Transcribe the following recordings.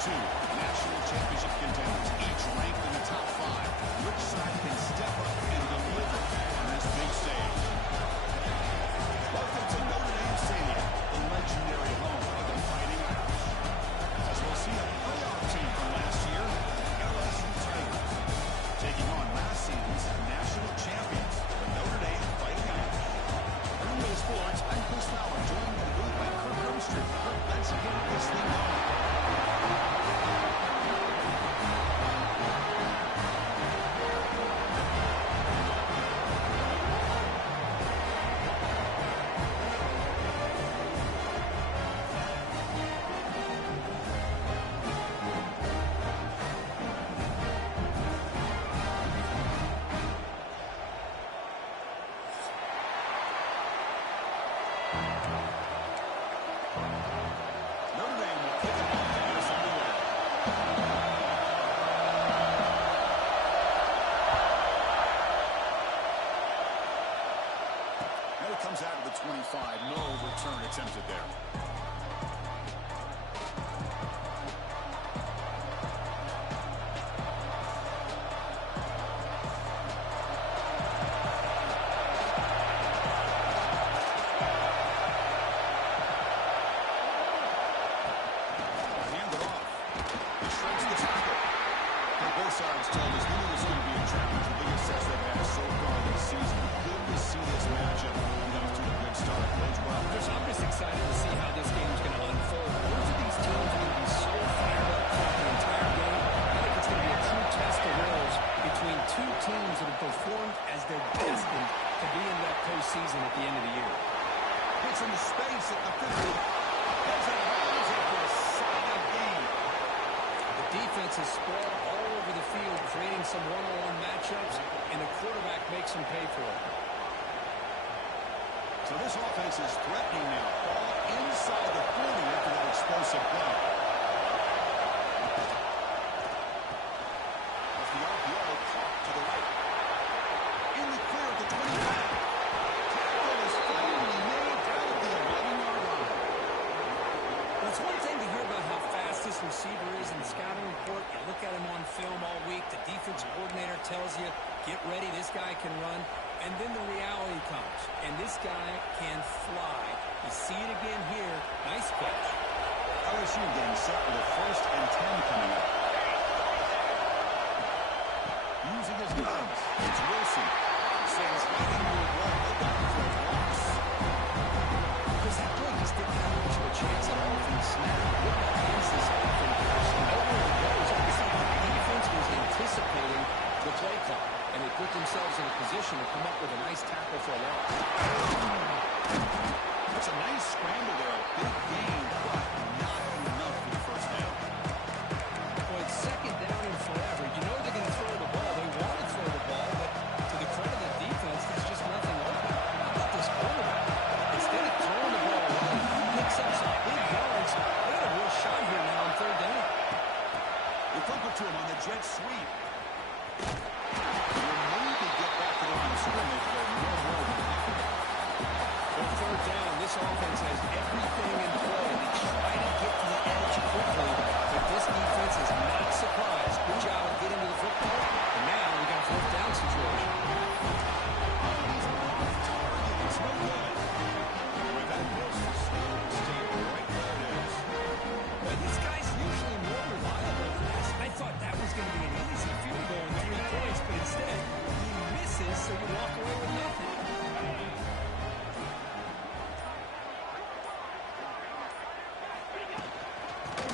two national championship contenders, each ranked in the top 5. Which side can step up and deliver on this big stage? Welcome to Notre Dame Stadium, the legendary home of the Fighting Irish. As we'll see a playoff team from last year, LSU Tigers, taking on last season's national champions, the Notre Dame Fighting Irish. Early Sports, I'm Chris Fowler, joined in the booth by Kirk Rumstrip. Kirk, let's get this thing going. Comes out of the 25. No return attempted there. Hand it off. He shrinks the tackle. Both sides told us knew this was going to be a challenge. The biggest success they've had so far this season. Good to see this matchup off to a good start. Plays well. I'm just excited to see how this game is going to unfold. Both of these teams are going to be so fired up throughout the entire game. I think it's going to be a true test of wills between two teams that have performed as they're destined to be in that postseason at the end of the year. Gets into space at the 50. Gets it runs after a solid game. The defense is spread all over the field, creating some one-on-one matchups, and the quarterback makes them pay for it. So this offense is threatening now. Ball inside the 40 after that explosive play. As the RPO caught to the right. In the clear at the 25. Tackle is finally made down at the 11-yard line. Well, it's one thing to hear about how fast this receiver is in the scouting report. You look at him on film all week. The defense coordinator tells you, get ready, this guy can run. And then the reality comes, and this guy can fly. You see it again here. Nice catch. LSU getting set with a 1st and 10 coming up. Using his guns, it's Wilson. Sends right into a wall. Look out for a loss. Because that play just didn't have much of a chance at all from the snap. Look at hands this often. Nowhere it goes. It's like the defense was anticipating the play clock, and they put themselves in a position to come up with a nice tackle for a loss. That's a nice scramble there. A big gain, but not enough for the first down. Well, it's 2nd down and forever. You know they're going to throw the ball. They want to throw the ball, but to the credit of the defense, there's just nothing open. How about this quarterback? Instead of throwing the ball away, he picks up some big yards. They got a real shot here now on 3rd down. They flip it to him on the jet sweep. Maybe get back to the line of scrimmage, but no more than that. On 3rd down, this offense has everything in play. They try to get to the edge quickly, but this defense is not surprised. Good job of getting to the football, and now we got a 4th down situation. It's no good. With that Wilson still staying right where it is. But this guy's usually more reliable than this. I thought that was going to be an easy field goal and 3 points, but instead, he misses, so you walk away with nothing.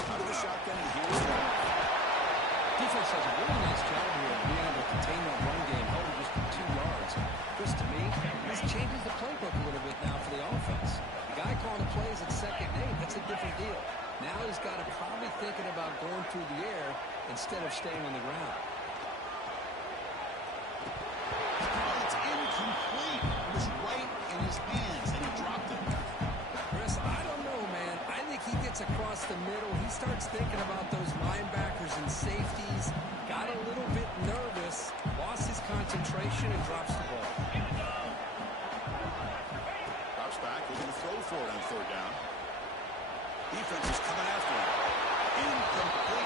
Out of the shotgun, and here's the Defense does a really nice job here of being able to contain that run game, held just 2 yards. Chris, to me, this changes the playbook a little bit now for the offense. The guy calling the plays at 2nd and 8, that's a different deal. Now he's got to probably thinking about going through the air instead of staying on the ground. It's incomplete. It was right in his hands, and he dropped it. Chris, I don't know, man. I think he gets across the middle. He starts thinking about those linebackers and safeties. Got a little bit nervous, lost his concentration, and drops the ball. Drops back, looking to throw for it on 3rd down. Defense is coming after him. Incomplete.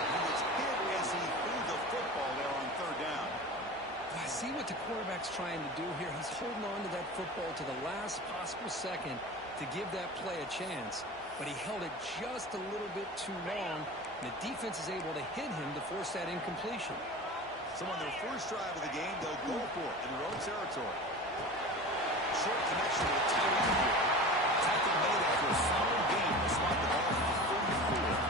the quarterback's trying to do here. He's holding on to that football to the last possible second to give that play a chance. But he held it just a little bit too long. And the defense is able to hit him to force that incompletion. So on their first drive of the game, they'll go for it in their own territory. Short connection to the tight end here. Tackle made after a solid game to swat the ball from the 44.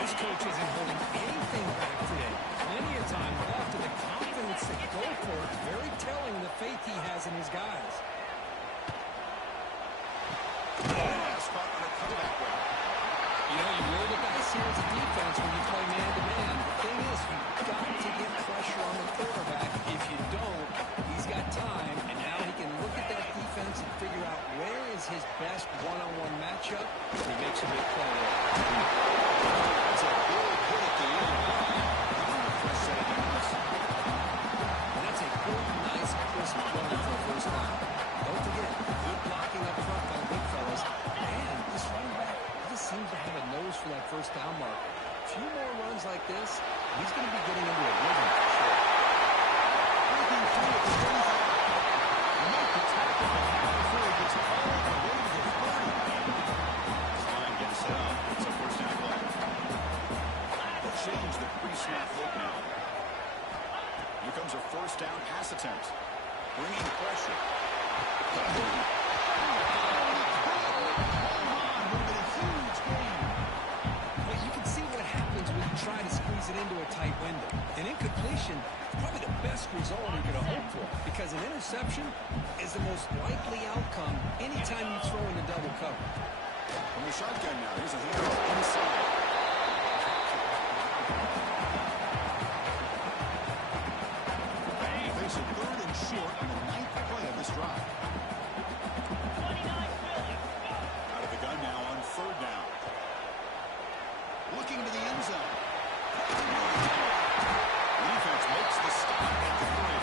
This coach isn't holding anything back today. Plenty of time left, and the confidence to go for it. Very telling the faith he has in his guys. Spot on a comeback route. You know, you roll the dice here as a defense when you play man-to-man. The thing is, you've got to get pressure on the quarterback. If you don't, he's got time, and now he can look at that defense and figure out where is his best one-on-one matchup, and he makes a big play there. That's a big hit at the end. First set of downs. And that's a good, nice, crisp run for a first down. Don't forget, good blocking up front by the big fellas. And this running back just seems to have a nose for that first down mark. A few more runs like this, he's going to be getting into a rhythm for sure. Breaking through at the 35. Make the tackle before he gets all the way to the 30. This line gets set up. It's a first down play. They'll change the pre-snap look now. Here comes a first down pass attempt. Bringing pressure. Well, you can see what happens when you try to squeeze it into a tight window. An incompletion is probably the best result you're going to hope for, because an interception is the most likely outcome anytime you throw in a double cover. From the shotgun now, here's a handoff inside. They face a third and short on the 9th play of this drive. Out of the gun now on third down. Looking to the end zone. Defense makes the stop at the 3.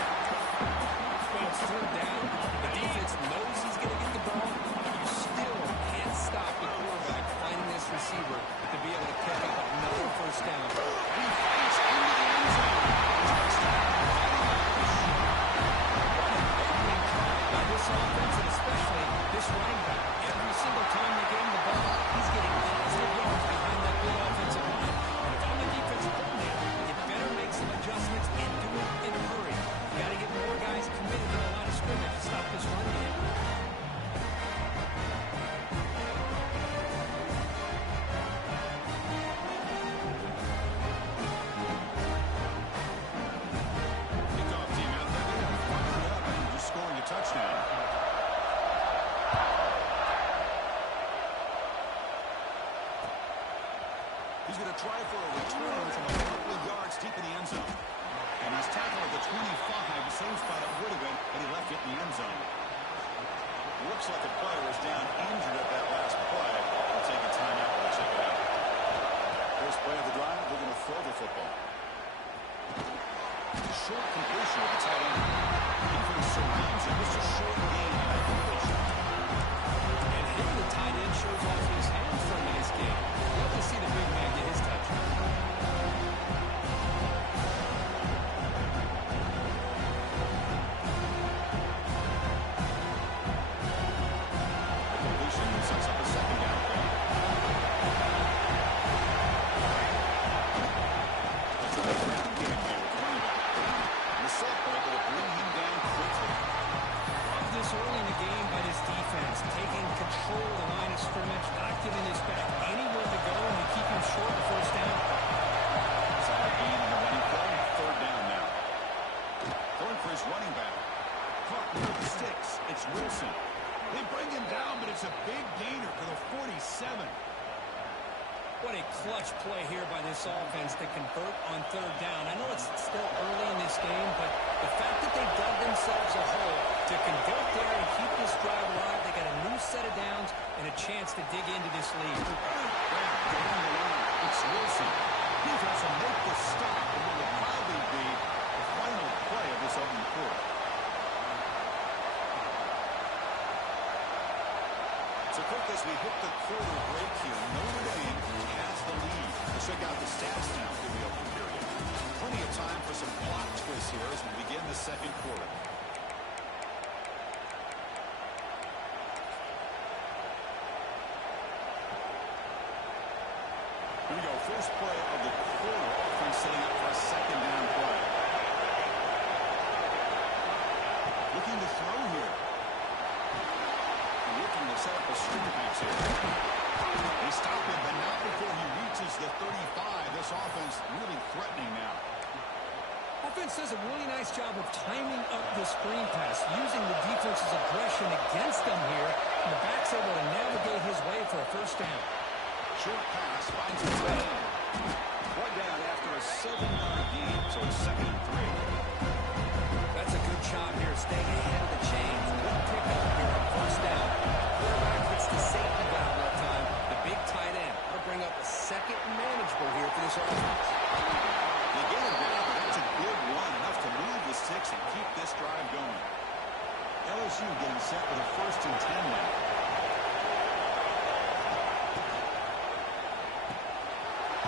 When it's third down, the defense knows he's going to get the ball, but you still can't stop the quarterback finding this receiver to be able to pick up another first down. He fights into the end zone. Touchdown. By this offense, and especially this running back, every single time they get him the ball, he's getting positive yards behind that good offensive line. And if I'm the defensive coordinator, you better make some adjustments and do it in a hurry. You got to get more guys committed to the line of scrimmage to stop this run game. Kickoff team out there. They are fired up and just scoring a touchdown. He's going to try for a return from a couple of yards deep in the end zone. And he's tackled at the 25, the same spot it would have been, but he left it in the end zone. Looks like a player was down injured at that last play. We'll take a timeout while we check it out. First play of the drive, they're going to throw the football. Short completion of the tight end. Defense surrounds him. It's a short gain on that completion. And here the tight end shows off his hands for a nice game. Love to see the big man get his touchdown. The completion sets up a second down play. It's a ground game here with running back. And the sophomore able to bring him down quickly. Love this early in the game by this defense, taking control of the line of scrimmage, not giving this back anywhere to go, and they keep him short the first down. Solid gain on the running play. Third down now. Going for his running back. Caught near the sticks. It's Wilson. They bring him down, but it's a big gainer for the 47. What a clutch play here by this offense to convert on third down. I know it's still early in this game, but the fact that they dug themselves a hole to convert there and keep this drive alive, they got a new set of downs and a chance to dig into this lead. Down the line. It's Wilson. Defense will make the stop, and it will probably be the final play of this opening quarter. So quick as we hit the quarter break here, Notre Dame has the lead. Let's check out the stats now for the opening period. Plenty of time for some plot twists here as we begin the second quarter. Here we go. First play of the quarter. Offense setting up for a second down play. Looking to throw here. Looking to set up a string pass here. They stop him, but not before he reaches the 35. This offense really threatening now. Offense does a really nice job of timing up the screen pass, using the defense's aggression against them here, and the back's able to navigate his way for a first down. Short pass finds its way in. One down after a 7-yard gain, so it's 2nd and 3. That's a good job here, staying ahead of the chains. Good pickup here on first down. Quarterback hits the safety valve that time. The big tight end. That'll bring up a second manageable here for this offense. They get him down, but that's a good run, enough to move the sticks and keep this drive going. LSU getting set with a 1st and 10 now.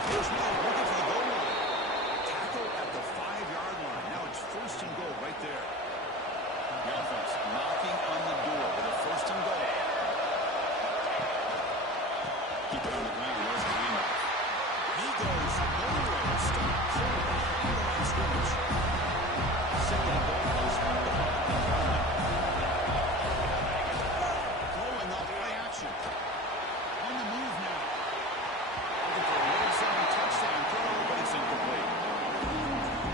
Here's Miller looking for the goal line. Tackle at the 5-yard line. Now it's 1st and goal right there. The offense knocking on the door with a 1st and goal. Keep it on the ground. There's the handoff. He goes nowhere. Stop short behind the line scrimmage. 2nd and goal goes from the line. Throwing off play action. On the move now. Looking for a red zone touchdown throw, but it's incomplete.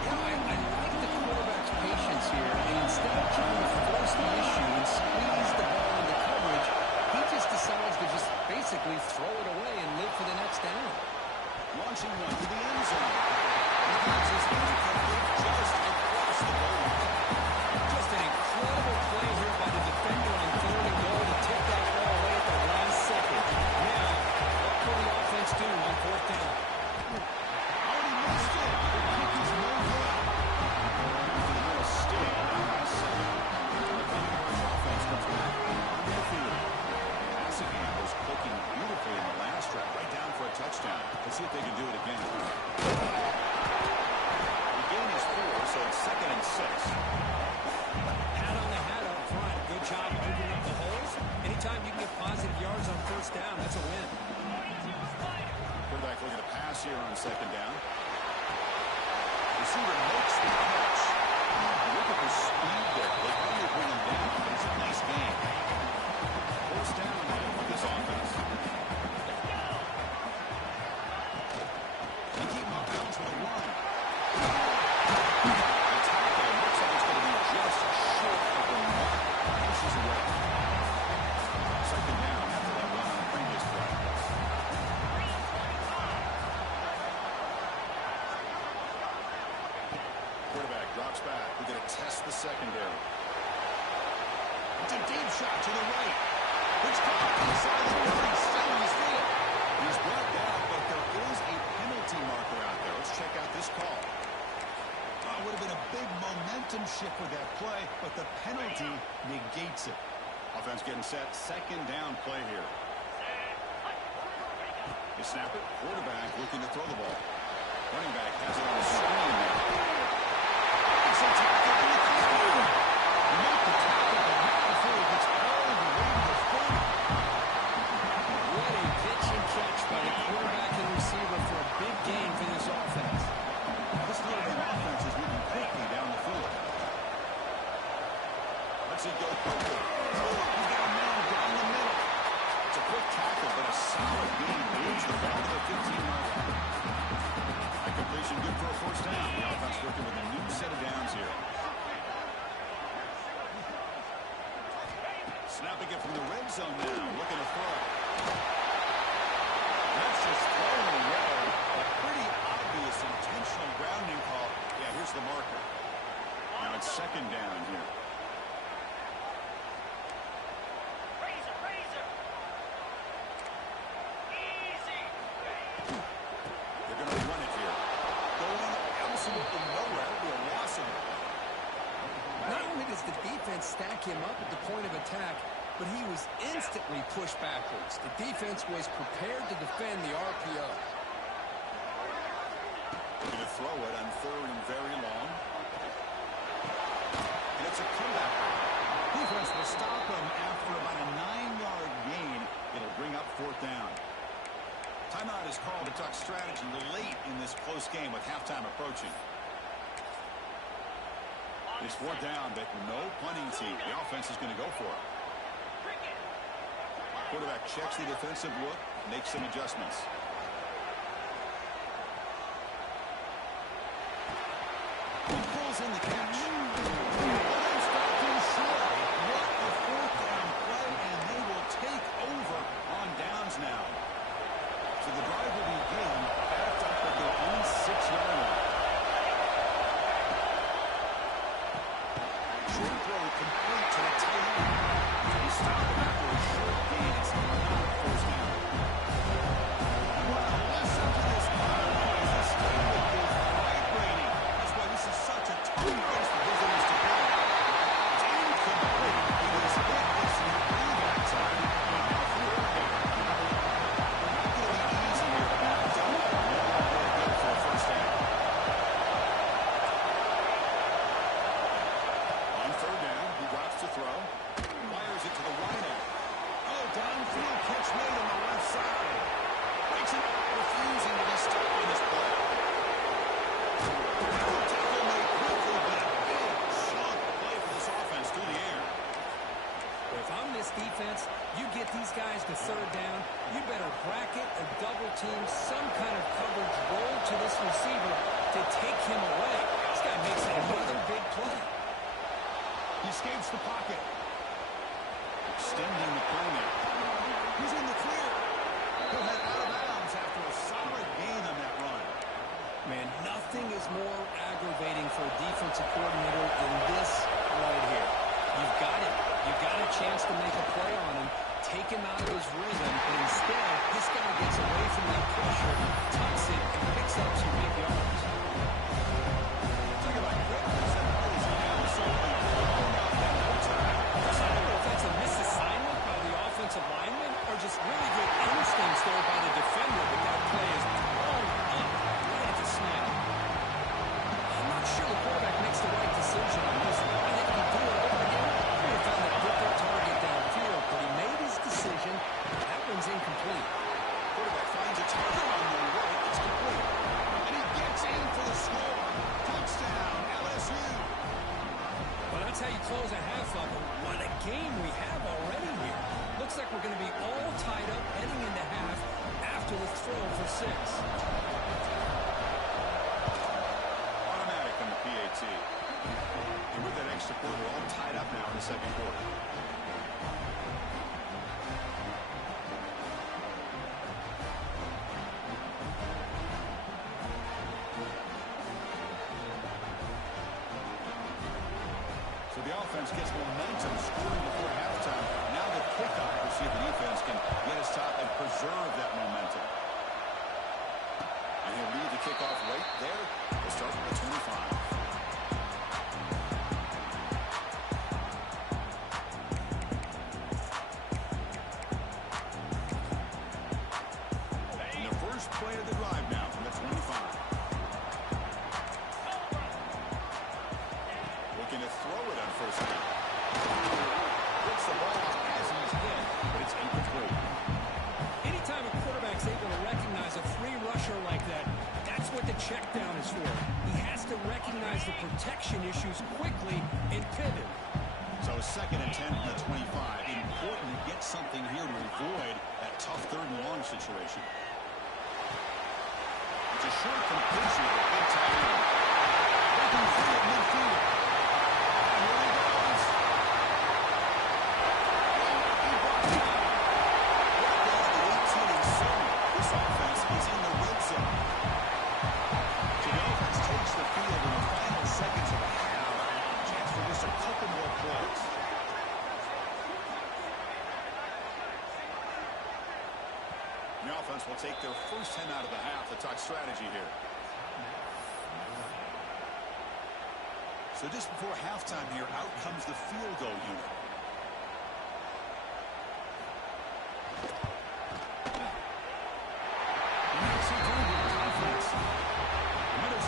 Yeah, I like the quarterback's patience here. And instead of trying to force the issue and squeeze the ball into coverage, he just decides to just basically throw it away and live for the next down. Launching one to the end zone. He gets his incomplete just across the goal line. Just an incredible play here by the defender on 3rd and goal to tip that ball away at the last second. Now, what will the offense do on 4th down? Already missed it. The kick is no good. A stick on the second. The Commodores offense comes back on the field. Passing game was clicking beautifully in the last drive, right down for a touchdown. Let's see if they can do it again. The gain is 4, so it's 2nd and 6. Hat on the hat up front. Good job opening up the holes. Anytime you can get positive yards on 1st down, that's a win. Quarterback looking to pass here on 2nd down. Receiver makes the catch. Look at the speed there. They finally bring him down, but it's a nice game. 1st down now for this offense. They keep him out bounds with a run. The tackle looks like it's going to be just short of the mark. Inches away. 2nd down after that run on the previous play. Quarterback drops back. We're going to test the secondary. It's a deep shot to the right. It's caught inside the 30, still on his feet. He's brought down, but there is a penalty marker out there. Let's check out this call. Oh, it would have been a big momentum shift with that play, but the penalty negates it. Offense getting set. 2nd down play here. They snap it. Quarterback looking to throw the ball. Running back has it on the screen now. It's a tackle in the corner. Make the tackle, but not before he gets all the way to the front. What a pitch and catch by the quarterback and receiver for a big game for this offense. This Notre Dame offense is moving quickly down the field. Let's see go quickly. He's got a man down the middle. It's a quick tackle, but a solid gain. Moves the ball to the 15-yard line. That completion good for a 1st down. The offense working with a new set of downs here. Snapping it from the red zone now. Looking to throw. That's just thrown away. A pretty obvious intentional grounding call. Yeah, here's the marker. Now it's 2nd down here. They're going to run it here. Going absolutely nowhere. It'll be a loss of it. Not only does the defense stack him up at the point of attack, but he was instantly pushed backwards. The defense was prepared to defend the RPO. Going to throw it on third and very long. And it's a comeback. Defense will stop him after about a 9-yard gain. It'll bring up fourth down. Timeout is called to talk strategy late in this close game with halftime approaching. It's fourth down, but no punting team. The offense is going to go for it. Quarterback checks the defensive look, makes some adjustments. He pulls in the catch. And stopped him short. What a fourth down play, and they will take over on downs now. So the drive will begin backed up at their own 6-yard line. Short throw complete to the tight end. He stopped him after a short gain. It's not first down. Wow, listen to this crowd noise. This stadium is vibrating. That's why this is such a tough place for visitors to play. It's incomplete. It was hit. It's the that time. And now through air game. Not going to be easy here. Backed up. Good for a first down. On third down, he drops to throw. Fires it to the wide end. Oh, downfield catch made on the left side. Breaks it, refusing to be stopped on this play. Tackle made quickly, but a big chunk play for this offense through the air. If I'm this defense, you get these guys to third down, you better bracket or double team some kind of coverage roll to this receiver to take him away. This guy makes another big play. He escapes the pocket. Extending the play now. He's in the clear. He'll head out of bounds after a solid gain on that run. Man, nothing is more aggravating for a defensive coordinator than this right here. You've got it. You've got a chance to make a play on him, take him out of his rhythm, and instead, this guy gets away from that pressure, tucks it, and picks up some big yards. Talk about quickness and release. Absolutely blown up in no time. I don't know if that's a misassignment by the offensive lineman or just really good instincts there by the defender, but that play is blown up right at the snap. I'm not sure the quarterback makes the right decision on this. I think if he do it over again, he would have found a different target downfield, but he made his decision. That one's incomplete. Quarterback finds a target on the right. It's complete. And he gets in for the score. Touchdown, LSU. Well, that's how you close a half of them. What a game we have already here. Looks like we're going to be all tied up heading into half after the throw for 6. Automatic on the PAT. And with that extra point, we're all tied up now in the second quarter. So the offense gets momentum scoring before halftime. Now the kickoff to see if the defense can get us top and preserve that momentum. And he'll lead the kickoff right there. We'll start with the 25. And the first play of the drive now from the 25. Looking to throw it on first down. Gets the ball as he's hit, but it's incomplete. Anytime a quarterback's able to recognize a free rusher like that, that's what the check down is for. He has to recognize the protection issues quickly and pivot. So second and 10 from the 25. Important to get something here to avoid that tough third and long situation. It's a short completion of the big tight end. Breaking free at midfield. And here he goes. He brought it down. Right down to the 18 and 7. This offense is in the red zone. So the offense takes the field in the final seconds of the half. Chance for just a couple more plays. The offense will take their first 10 out of the half to talk strategy here. So just before halftime here, out comes the field goal unit. Makes it good with confidence. Middle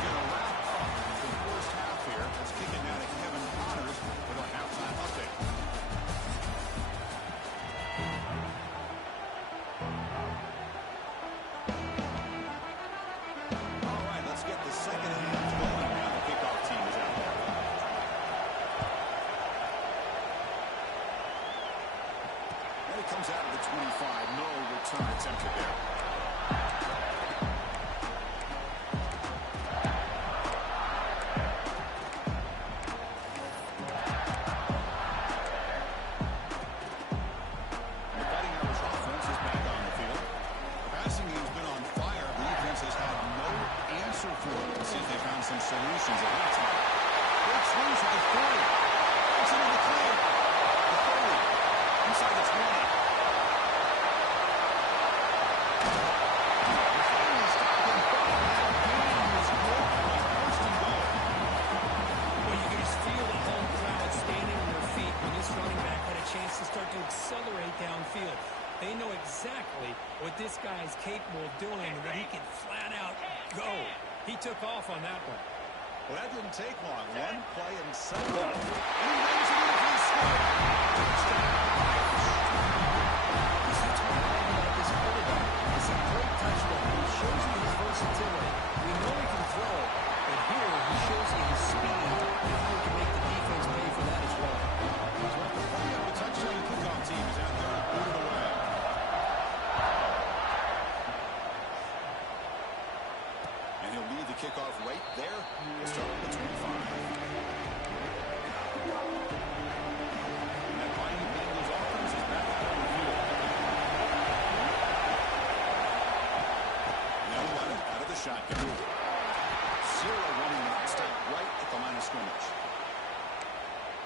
attempted there. The Fighting Irish offense is back on the field. The passing game's been on fire. The defense has had no answer for it. Let's see if they found some solutions at halftime. Big swings at the 40. It's into the clear. The 30. Inside the 20. Finally stopping. That game was good. First and goal. Well, you can just feel the home crowd standing on their feet when this running back had a chance to start to accelerate downfield. They know exactly what this guy is capable of doing and that he can flat out go. He took off on that one. Well, that didn't take long. One play and settled up. And he runs it in for the score. Touchdown, Irish. That's what I love about this quarterback. It's a great touchdown. He shows you his versatility. We know he can throw, but here he shows you his speed and how he can make the defense pay for that as well. So after putting up a touchdown, the kickoff team is out there and put it away. And he'll lead the kickoff right there. We'll start with the 25. And that Miami Bengals offense is back out on the field. Now got it out of the shotgun. Zero running back. Stop right at the line of scrimmage.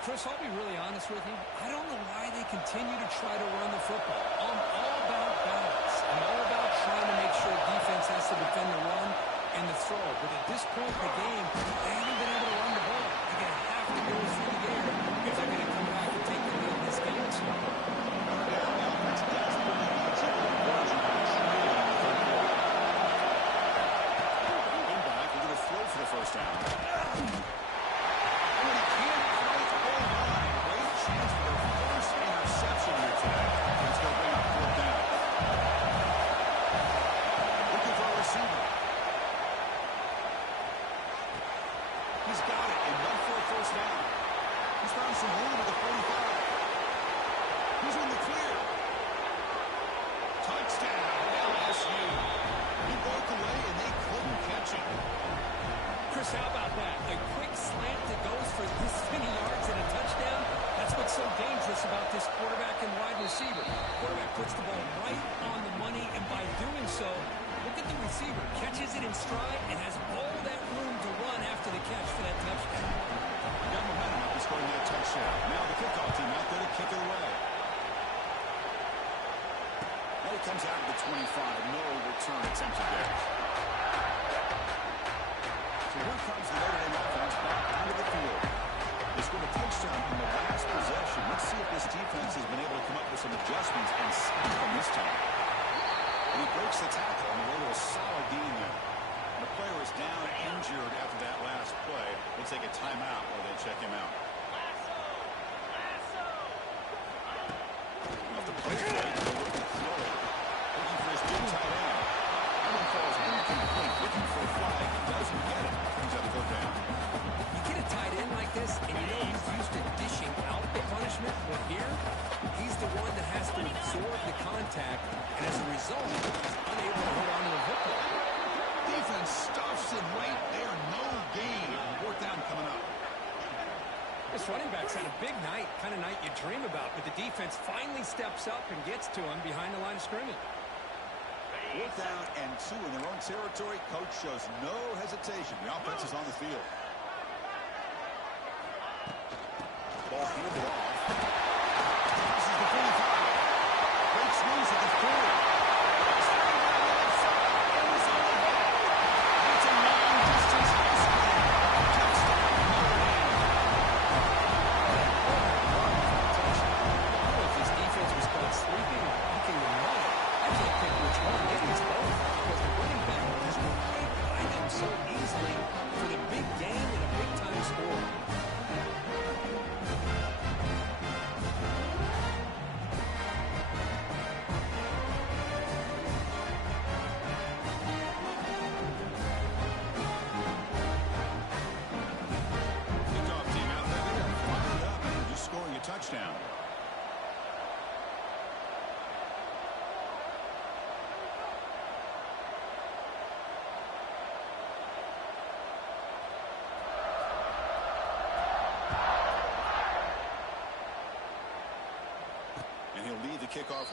Chris, I'll be really honest with you. I don't know why they continue to try to run the football. I'm all about balance. I'm all about trying to make sure defense has to defend the run and the throw. But at this point in the game, they haven't been able to run the ball. They're going to have to go through the air if they're going to come back and take the lead in this game. So, The offense does put the odds up. Version of a trillion in the third quarter. Going back, we're going to throw for the first down. And when he can't quite hold on, great chance for their first interception here today. It's going to bring up fourth down. Looking for a receiver. He's got it and run for a first down. He's found some room at the 45. He's in the clear. Touchdown, LSU. He broke away and they couldn't catch him. Chris, how about that? A quick slant that goes for this many yards and a touchdown. That's what's so dangerous about this quarterback and wide receiver. Quarterback puts the ball right on the money, and by doing so, look at the receiver. Catches it in stride and has all that room to run after the catch for that touchdown. Got momentum after scoring that touchdown. Now the kickoff team out there to kick it away. Now he comes out of the 25. No return attempted there. So here comes the Notre Dame offense back onto the field. They scored a touchdown in the last possession. Let's see if this defense has been able to come up with some adjustments and stop them this time. And he breaks the tackle on the way to a solid gain there. And the player is down injured after that last play. We'll take a timeout while they check him out. Off the play fake, they're looking to throw it. Looking for his big tight end. That one falls incomplete. Looking for a flag. Doesn't get it. He's got to go down. You get a tight end like this, and you know he's used to dishing out the punishment, but here, he's the one that has to absorb the contact, and as a result, he's unable to hold on to the football. Defense stuffs him right there. No gain. Fourth down coming up. This running back's had a big night, kind of night you dream about, but the defense finally steps up and gets to him behind the line of scrimmage. Fourth down and 2 in their own territory. Coach shows no hesitation. The offense is on the field. Ball handed off. This is the 45. Great swings at the 40. It's a long-distance high school. Touchdown, Notre Dame. I don't know if this defense was caught sleeping or walking the night. I can't pick which one. Maybe it's both, because the running back has been right by them so easily for the big gain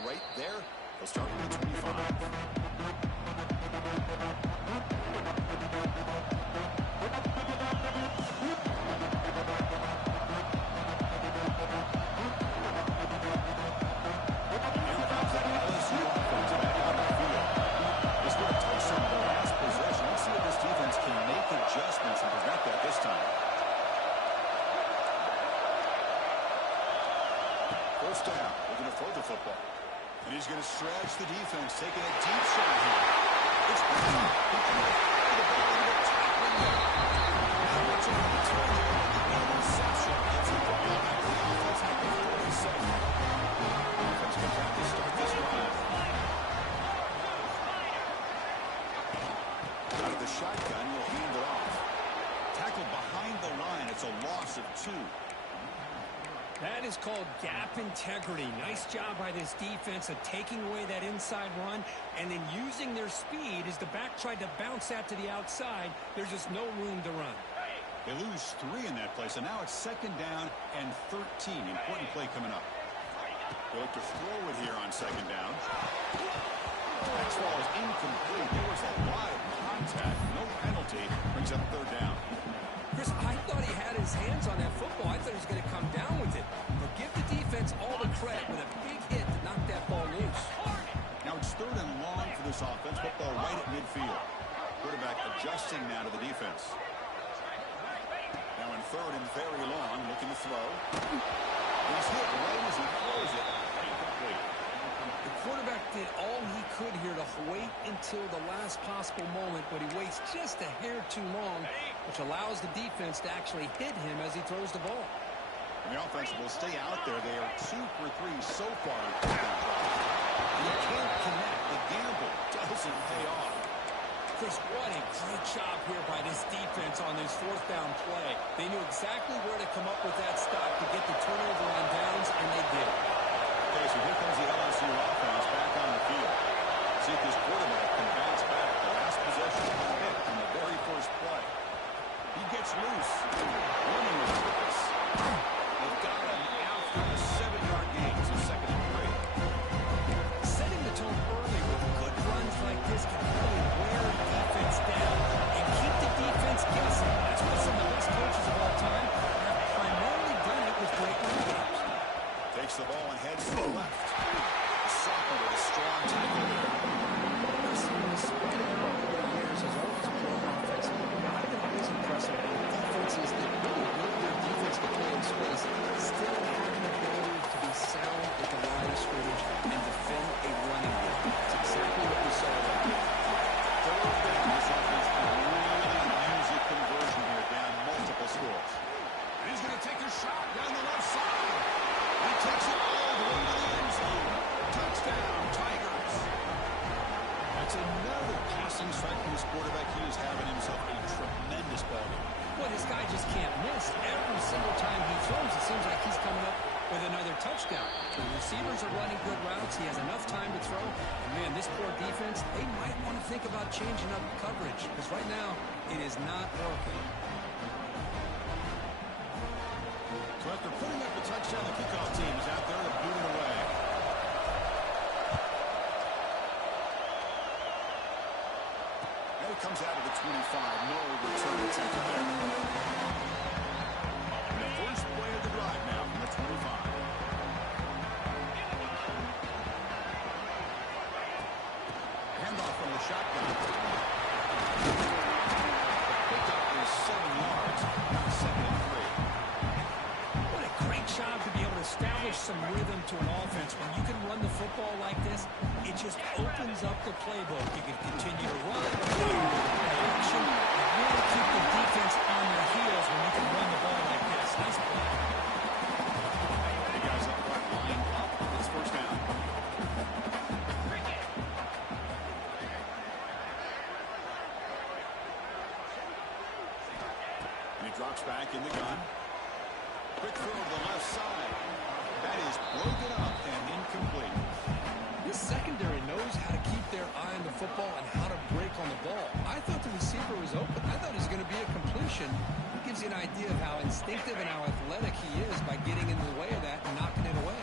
right there. They'll start with the 25. Adjustments and prevent that this time. First down, we're going to throw the football. And he's going to stretch the defense, taking a deep shot here. It's Brown. He can fire the ball into the tackling there. Now watch out for the turn here. The interception gets the ball back to the offense at the 47. Offense comes out to start this drive. Out of the shotgun, he'll hand it off. Tackled behind the line. It's a loss of 2. That is called gap integrity. Nice job by this defense of taking away that inside run and then using their speed as the back tried to bounce that to the outside. There's just no room to run. They lose 3 in that play, so now it's 2nd down and 13. Important play coming up. They look to throw it here on 2nd down. Pass ball is incomplete. There was a lot of contact. No penalty. Brings up 3rd down. Chris, I thought he had his hands on that football. I thought he was going to come down with it. But give the defense all the credit with a big hit to knock that ball loose. Now it's 3rd and long for this offense. Football right at midfield. Quarterback adjusting now to the defense. Now in 3rd and very long, looking to throw. He's hit right as he throws it. Incomplete. The quarterback did all he could here to wait until the last possible moment, but he waits just a hair too long, which allows the defense to actually hit him as he throws the ball. And the offense will stay out there. They are 2 for 3 so far. You can't connect. The gamble doesn't pay off. Chris, what a great job here by this defense on this 4th down play. They knew exactly where to come up with that stop to get the turnover on downs, and they did it. Okay, so here comes the LSU offense back on the field. See if this quarterback can bounce back. The last possession hit on the very first play. He gets loose. Running with this. They've got him after a 7-yard gain. It's a 2nd and 3. Setting the tone early with good runs like this can really wear the defense down and keep the defense guessing. That's what some of the best coaches of all time have primarily done it with great run games. Takes the ball and heads to the left. Sophomore with a strong tackle there. Spread out over the years has always been offensive. I've been always impressed with defenses that really build their defense to play in space, still have an ability to be sound at the line of scrimmage and defend a running game. That's exactly what we saw right here. 3rd down. This offense can really use a conversion here, down multiple scores. And he's going to take a shot down the left side. He takes it all the way to the end zone. Touchdown, Tigers. That's another passing strike from this quarterback. He is having himself a tremendous ball game. Well, this guy just can't miss. Every single time he throws, it seems like he's coming up with another touchdown. The receivers are running good routes. He has enough time to throw. And, man, this poor defense, they might want to think about changing up coverage because right now it is not working. So after putting up the touchdown, the kickoff team is out there to boot it away. And it comes out of the 25. No return attempt there. And the first play of the drive now from the 25. Handoff from the shotgun. Picked up is 7 yards. Now 2nd and 3. What a great job to be able to establish some rhythm to an offense. When you can run the football like this, it just opens up the playbook. You can continue to run, action, and really keep the defense on their heels when you can run the ball like this. Nice play. The guys up front line up. It's 1st down. And he drops back in the gun. Quick throw to the left side. That is broken up and incomplete. This secondary knows how to keep their eye on the football and how to break on the ball. I thought the receiver was open. I thought it was going to be a completion. It gives you an idea of how instinctive and how athletic he is by getting in the way of that and knocking it away.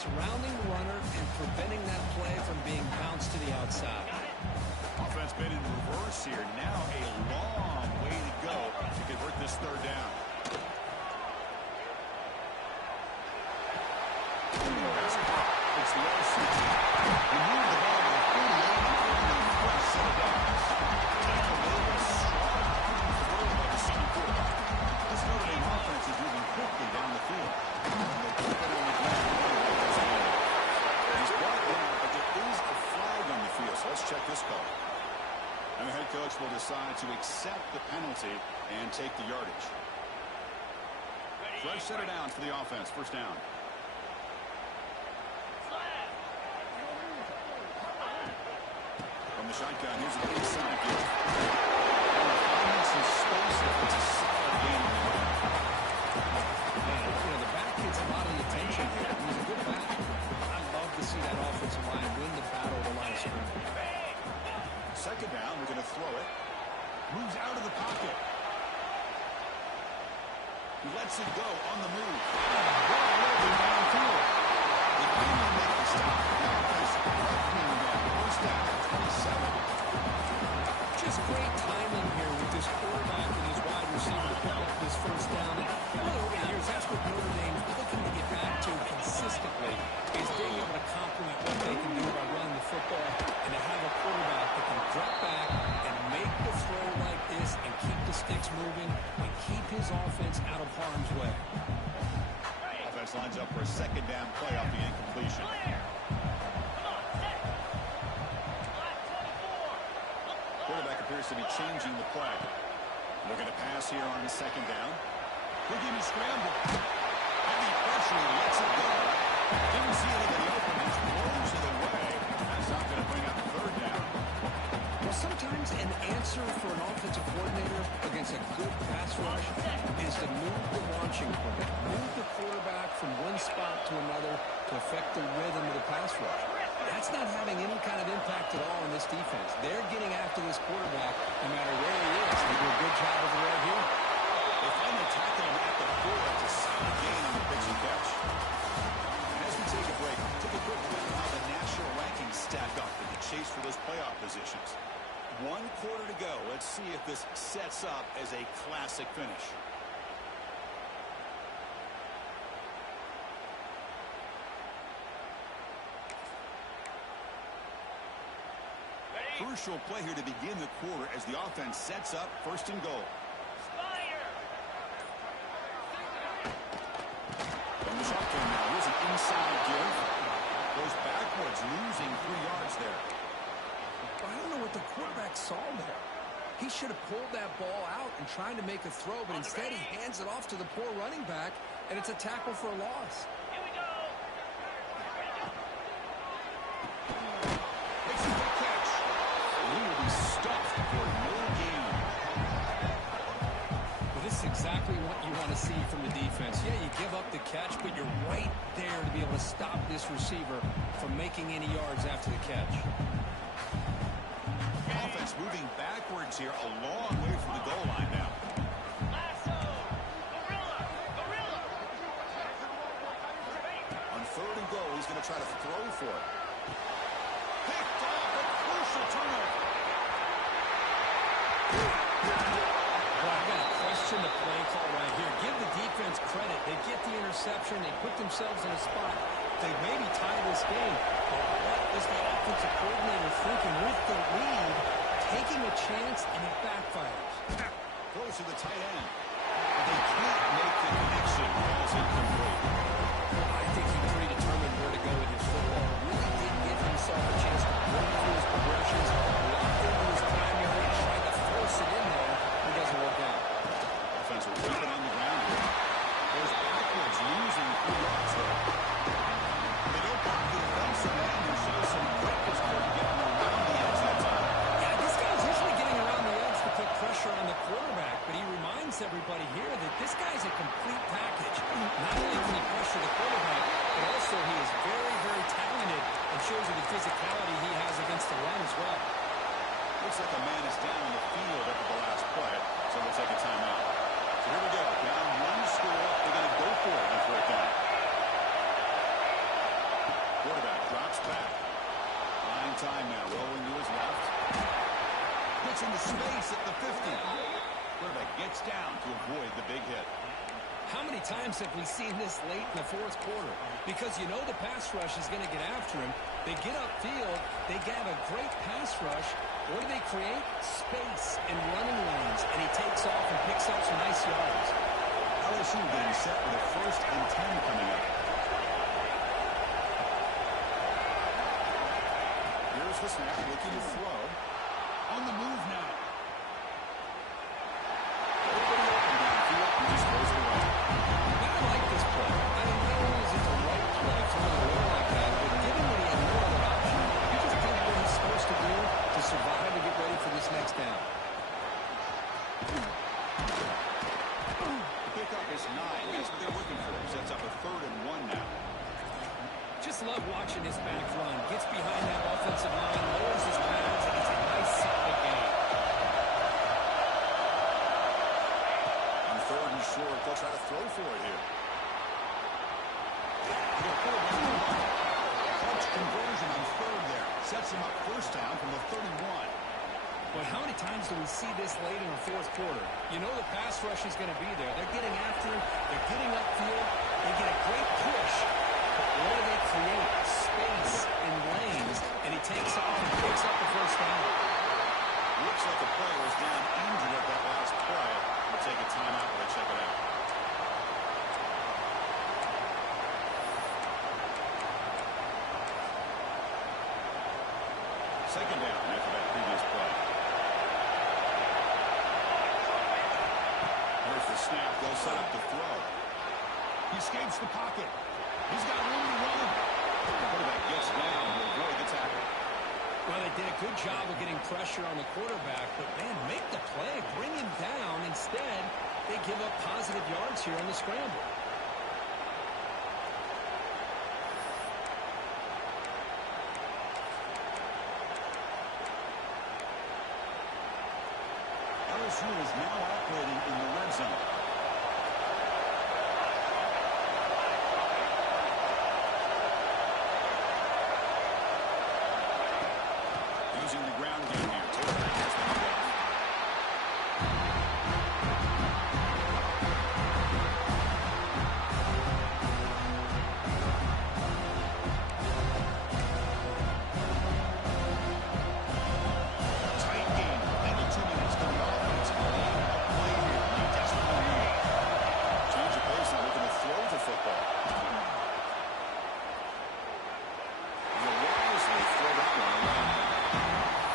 surrounding the runner and preventing that play from being bounced to the outside. Offense been in reverse here. Now a long way to go to convert this third down. It's Larson. He moved the ball to the 48 and fresh set of downs. Tackle made a strong throw by the senior quarterback. This Notre Dame offense is moving quickly down the field. They keep it on the ground. He's brought down, but there is a flag on the field, so let's check this call. And the head coach will decide to accept the penalty and take the yardage. Fresh set of downs for the offense. First down. From the shotgun, here's an inside give. Finds some space. It's a solid game in the ground. The back gets a lot of the attention here. He's a good back. I love to see that offensive line win the battle of the line of scrimmage. Second down, we're going to throw it. Moves out of the pocket. He lets it go on the move. Ball rolling downfield. They finally make the stop. The offense welcoming that. First down at 27. Just great timing here with this quarterback and his wide receiver to pick up this first down. And really over the years, that's what Notre Dame's looking to get back to consistently, is being able to complement what they can do by running the football and to have a quarterback that can drop back and make the throw like this and keep the sticks moving and keep his offense out of harm's way. Offense lines up for a second down play off the incompletion. Quarterback appears to be changing the play. Looking to pass here on the second down. Quick in scramble. Heavy pressure, lets it go. Didn't see anybody open. He throws it away. That's not going to bring up the third down. Well, sometimes an answer for an offensive coordinator against a good pass rush is to move the launching point, move the quarterback from one spot to another to affect the rhythm of the pass rush. That's not having any kind of impact at all in this defense. They're getting after this quarterback no matter where he is. They do a good job of it right here. They finally tackle him at the 4. It's a solid gain on the pitch and catch. And as we take a break, take a quick look at how the national rankings stack up in the chase for those playoff positions. 1 quarter to go. Let's see if this sets up as a classic finish. Crucial play here to begin the quarter as the offense sets up first and goal. From the shotgun now, here's an inside give. Goes backwards, losing 3 yards there. I don't know what the quarterback saw there. He should have pulled that ball out and tried to make a throw, but instead he hands it off to the poor running back, and it's a tackle for a loss. Makes a good catch. He will be stuffed for no gain. Well, this is exactly what you want to see from the defense. Yeah, you give up the catch, but you're right there to be able to stop this receiver from making any yards after the catch. Offense moving backwards here, a long way from the goal line now. On third and goal, he's going to try to throw for it. Picked off, a crucial turnover. Well, I got to question the play call right here. Give the defense credit. They get the interception. They put themselves in a spot. They maybe tie this game. But what is the offensive coordinator thinking with the lead? Taking a chance, and it backfires. Throws to the tight end. They can't make the connection. Ball's incomplete. I think he's pretty determined where to go with his football. Really didn't give himself a chance to run through his progressions, locked into his primary, tried to force it in there. It doesn't work out. Offense will keep it on the ground here. Goes backwards, losing 3 yards there. They don't block the defensive end and show some quickness there to get him around the edge that time. Yeah, this guy's usually getting around the edge to put pressure on the quarterback, but he reminds everybody here that this guy's a complete package. Not only can he pressure the quarterback, but also he is very, very talented and shows you the physicality he has against the run as well. Looks like a man is down on the field after the last play, so we'll take a timeout. So here we go. Down 1 score. They're going to go for it on 4th down. gets down to avoid the big hit. How many times have we seen this late in the fourth quarter? Because you know the pass rush is going to get after him. They get upfield. They have a great pass rush. What do they create? Space and running lanes. And he takes off and picks up some nice yards. LSU getting set with a 1st and 10 coming up. Here's the snap, looking to throw. On the move now. Open downfield and just throws it away. I like this play. I mean, not only is it the right play for him to run like that, but given that he had no other option, he just did what he's supposed to do to survive and get ready for this next down. The pickup is 9. That's what they're looking for. Sets up a 3rd and 1 now. Just love watching his back run. Gets behind that offensive line, lowers his pads, and it's a nice, solid game. On 3rd and short, they'll try to throw for it here. Clutch conversion on 3rd there. Sets him up 1st down from the 31. But how many times do we see this late in the fourth quarter? You know the pass rush is going to be there. They're getting after him. They're getting upfield. They get a great push. What do they create? Space and lanes. And he takes off and picks up the 1st down. Looks like the player was down injured at that last play. We'll take a timeout while they check it out. Second down after that previous play. Here's the snap. They'll set up the throw. He escapes the pocket. He's got room to run. The quarterback gets down to avoid the tackle. Well, they did a good job of getting pressure on the quarterback, but, man, make the play. Bring him down. Instead, they give up positive yards here on the scramble. LSU is now operating in the red zone. Using the ground game here. Taylor has the handoff. Tight game. Under 2 minutes to the offense. Play here. They desperately need it. Change of pace now, looking to throw the football. The wisely throw that one away.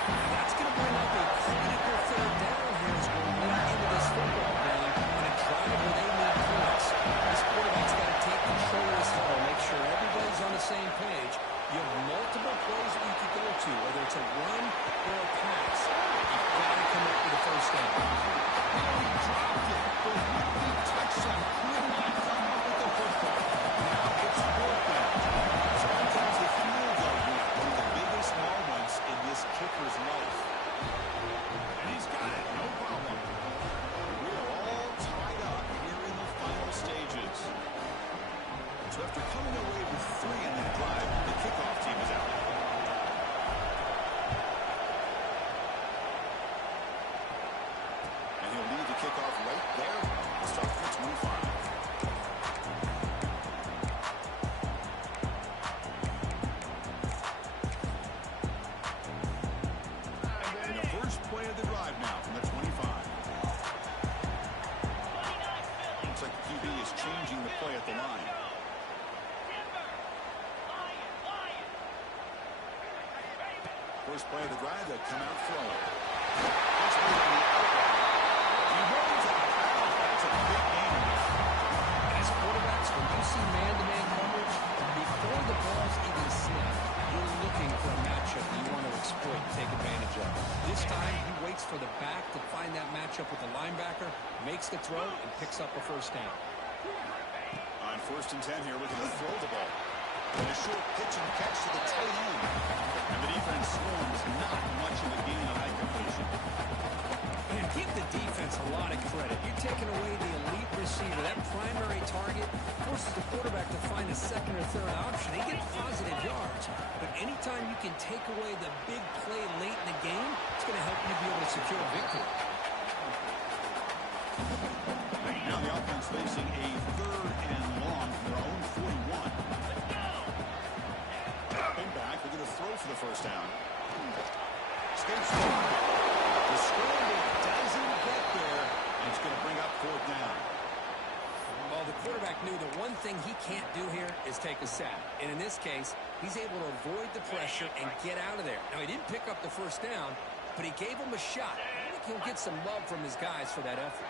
That's going to bring up a critical 3rd down here as we're late into this football game on a drive where they need points. This quarterback's got to take control of this huddle, make sure everybody's on the same page. You have multiple plays that you could go to, whether it's a run or a pass. You've got to come up with a 1st down. He dropped it, but he touched him. Could not come up with the football. Now it's 4th down. Sometimes the field goal unit, one of the biggest moments in this kicker's life. And he's got it, no problem. We are all tied up here in the final stages. So after coming away with 3 in that drive, the kickoff team is out. And he'll leave the kickoff right there. We'll start from the 25. And the first play of the drive now from the 25. Looks like the QB is changing the play at the line. First play of the drive, they come out throwing. That's on the outlet. He runs out. That's a big game. As quarterbacks, when you see man-to-man coverage, before the ball's even snapped, you're looking for a matchup that you want to exploit and take advantage of. This time, he waits for the back to find that matchup with the linebacker, makes the throw, and picks up a 1st down. On 1st and 10 here, looking to throw the ball. And a short pitch and catch to the tight end. And the defense swarms not much of a gain on that completion. And give the defense a lot of credit. You're taking away the elite receiver. That primary target forces the quarterback to find a 2nd or 3rd option. He gets positive yards. But anytime you can take away the big play late in the game, it's going to help you be able to secure a victory. Now the offense facing a 3rd and long from their own 41. Dropping back, they're going to throw for the first down. Escapes the scramble doesn't get there, and it's going to bring up 4th down. Well, the quarterback knew the one thing he can't do here is take a sack. And in this case, he's able to avoid the pressure and get out of there. Now, he didn't pick up the first down, but he gave him a shot. I think he'll get some love from his guys for that effort.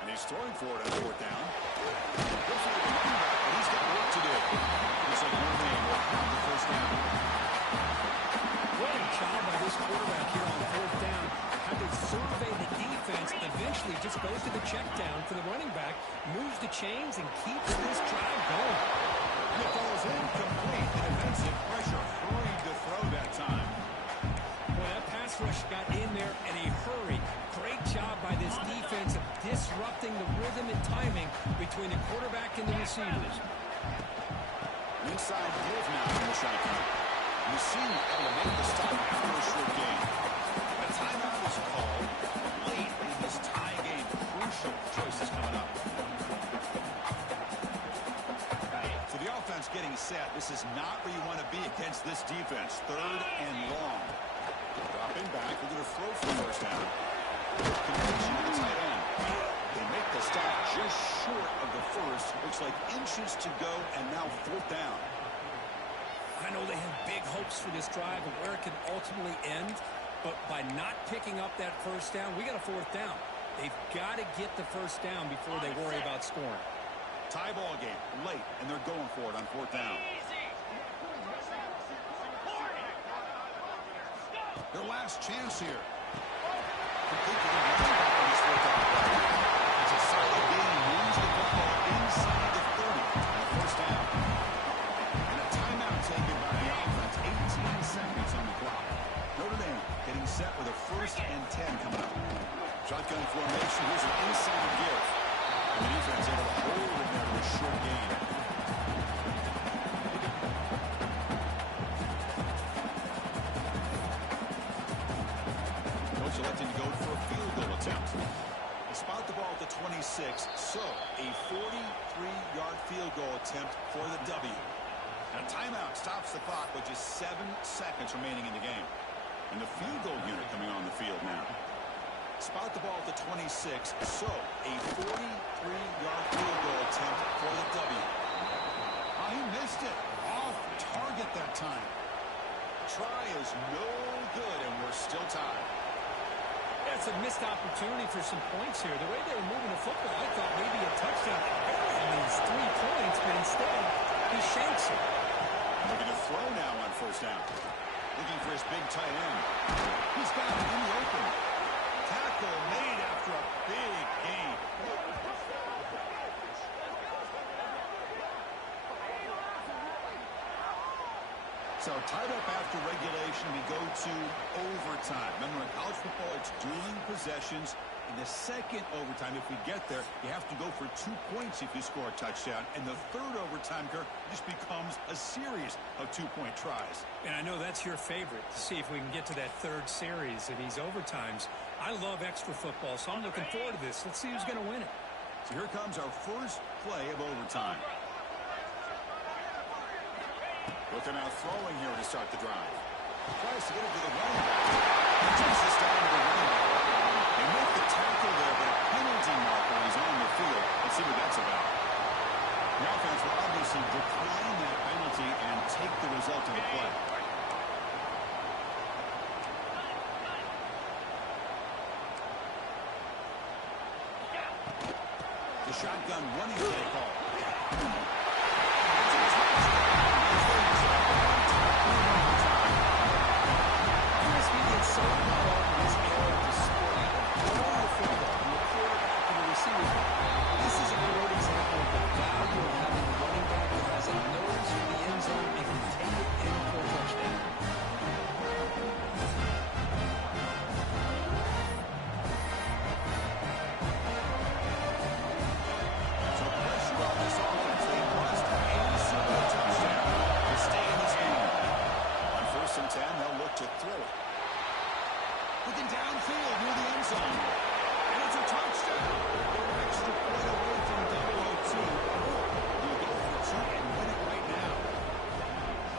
And he's throwing for it on 4th down. But he's got work to do. Looks like Notre Dame will have the first down. What a job by this quarterback here on 4th down. How they survey the defense, eventually just goes to the check down for the running back, moves the chains, and keeps this drive going. And it falls incomplete. The defensive pressure hurried to throw that time. Well, that pass rush got in there in a hurry. Great job by this defense of disrupting the rhythm and timing between the quarterback and the receivers. Inside give now from the shotgun. You see able to make the stop after a short game. A timeout is called late in this tie game. Crucial choices coming up. So the offense getting set. This is not where you want to be against this defense. 3rd and long. Dropping back. We're going to throw for the first down. Completion to the tight end. They make the stop just short of the first. Looks like inches to go, and now 4th down. I know they have big hopes for this drive and where it can ultimately end, but by not picking up that first down, we got a 4th down. They've got to get the first down before they worry about scoring. Tie ball game, late, and they're going for it on 4th down. Their last chance here. Complete to the running back on this 4th down play. It's a solid game, moves the football inside the 30 on the first down. And a timeout taken by the offense, 18 seconds on the clock. Notre Dame getting set with a 1st and 10 coming up. Shotgun formation, here's an inside give. And the defense able to hold it there to a short gain. Coach electing to go for a field goal attempt. They spot the ball at the 26, so a 43-yard field goal attempt for the W. And a timeout stops the clock with just 7 seconds remaining in the game. And the field goal unit coming on the field now. Spot the ball at the 26, so a 43-yard field goal attempt for the W. Oh, he missed it. Off target that time. Try is no good, and we're still tied. That's a missed opportunity for some points here. The way they were moving the football, I thought maybe a touchdown and these 3 points, but instead, he shanks it. Looking to throw now on first down. Looking for his big tight end. He's got it in the open. Tackle made after a big gain. So tied up after regulation, we go to overtime. Remember, in college football, it's dueling possessions. In the second overtime, if we get there, you have to go for 2 points if you score a touchdown. And the third overtime, Kirk, just becomes a series of 2-point tries. And I know that's your favorite, to see if we can get to that third series of these overtimes. I love extra football, so I'm looking forward to this. Let's see who's going to win it. So here comes our first play of overtime. Looking out throwing here to start the drive. Tries to get it to the running back. Takes this down to the running back. They make the tackle there, but a penalty mark while he's on the field. Let's see what that's about. The offense will obviously decline that penalty and take the result of the play. The shotgun running play call. So involved in this era of the sport, throwing the football from the quarterback and the receiver. This is a great example of the value of having a running back that has a nose for the end zone and can take it in for a touchdown. So pressure on this offense. They must ace a touchdown to stay in this game. On 1st and 10, they'll look to throw it. looking downfield near the end zone. And it's a touchdown. They're an extra point away from double OT. Or you go for two and win it right now.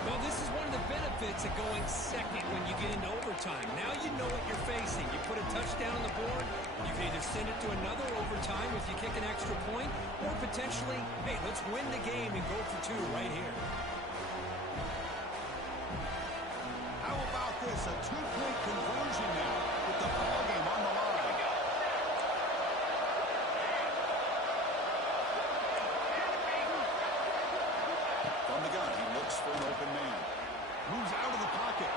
Well, this is one of the benefits of going second when you get into overtime. Now you know what you're facing. You put a touchdown on the board, you can either send it to another overtime if you kick an extra point, or potentially, hey, let's win the game and go for two right here. How about this? A two-point conversion now with the ball game on the line. From the gun, he looks for an open man. Moves out of the pocket.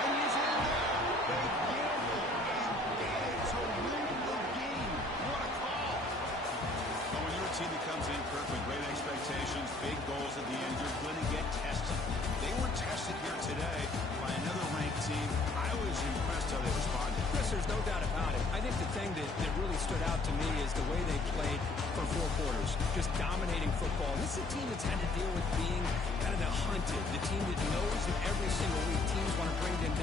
And he's in there. They gamble and get it to win the game. What a call. Well, when you're a team that comes in, Kirk, with great expectations, big goals at the end, you're going to get tested. They were tested here today by another ranked team. I was impressed how they responded. Chris, there's no doubt about it. I think the thing that really stood out to me is the way they played for 4 quarters, just dominating football. And this is a team that's had to deal with being kind of the hunted, the team that knows that every single week teams want to bring them